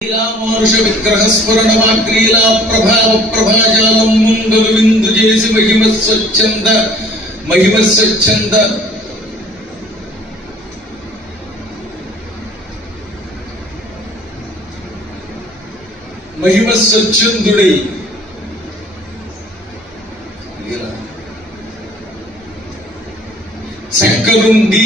లీలామానుష విగ్రహ స్ఫురణమాక్రీలా ప్రభావ ప్రభాజాలం ముంగలు విందు చేసి మహిమస్వచ్ఛందుడై శంకరుండి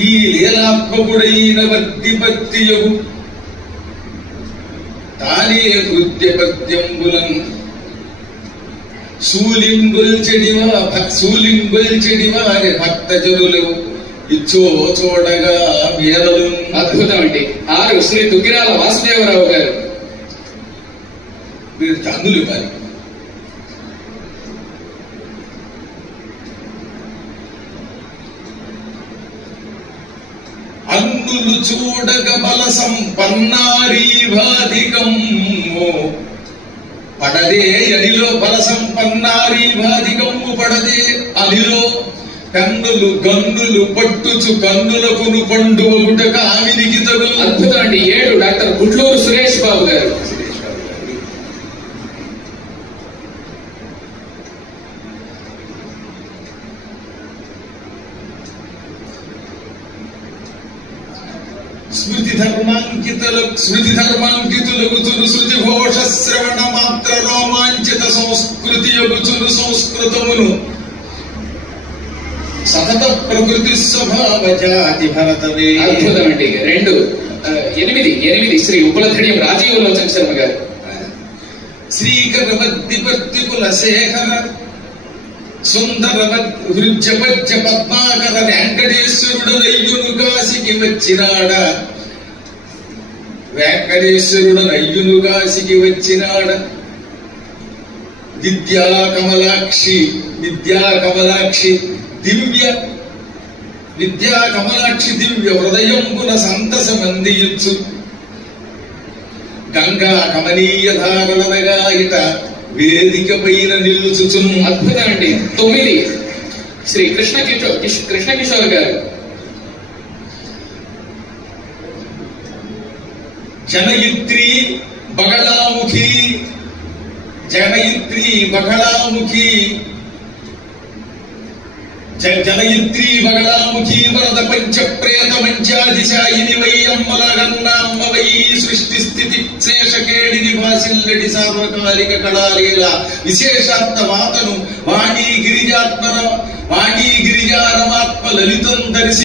ఈ లీలాత్మకుడైన వర్తిపత్తియగు తానే కృత్యపద్యంబులం సూలింబల్చెడివారి భక్తజనులు ఇచ్చో చూడగా వీరలు. అద్భుతం అండి. ఆరు శ్రీ దుగ్గిరాల వాసుదేవరావు గారు. మీరు అందులు మరి అన్నులు చూడగ బల సంపన్నారీభాధికము పడదే అలిలో బల సంపన్నారీభాధికము పడదే అలిలో కన్నులు గన్నులు పట్టుచు కన్నులకును పండు ఒకటక ఆవినికి తగులు. అద్భుతం అండి. 7 డాక్టర్ గుడ్లూరు సురేష్ బాబు గారు. స్మృతి ధర్మాంకితులగుతురు శృతి ఘోష శ్రవణ మాత్ర రోమాంచిత సంస్కృతి యొగుచును సంస్కృతమును సతత ప్రకృతి స్వభావ జాతి భరతవే. అద్భుతం అండి. 8 శ్రీ ఉపలధణ్యం రాజీవ్ లోచన్ శర్మ గారు. శ్రీకరవద్దిపత్తి కులశేఖర సుందర హృజ్యపద్య పద్మాకర వెంకటేశ్వరుడు నయ్యును కాశికి వచ్చినాడ విద్యా కమలాక్షి దివ్య హృదయంబున సంతసమందియుచ్చు గంగా కమనీయ ధారణగాయిత వేదిక పైన నిలుచుచును. అద్భుతం అండి. 9 శ్రీ కృష్ణకిషోర్ గారు. జనయిత్రి బగళాముఖి వరద పంచ ప్రేత మంచాదిశాయిని వయ్యమ్మలగన్నామ్మ వయ్యి సృష్టి స్థితి శేషకేడిని భాసిల్లడి సార్వకాలిక కళాలీల విశేషాత్మ మాతను వాణీ గిరిజారమాత్మ లలితం దర్శి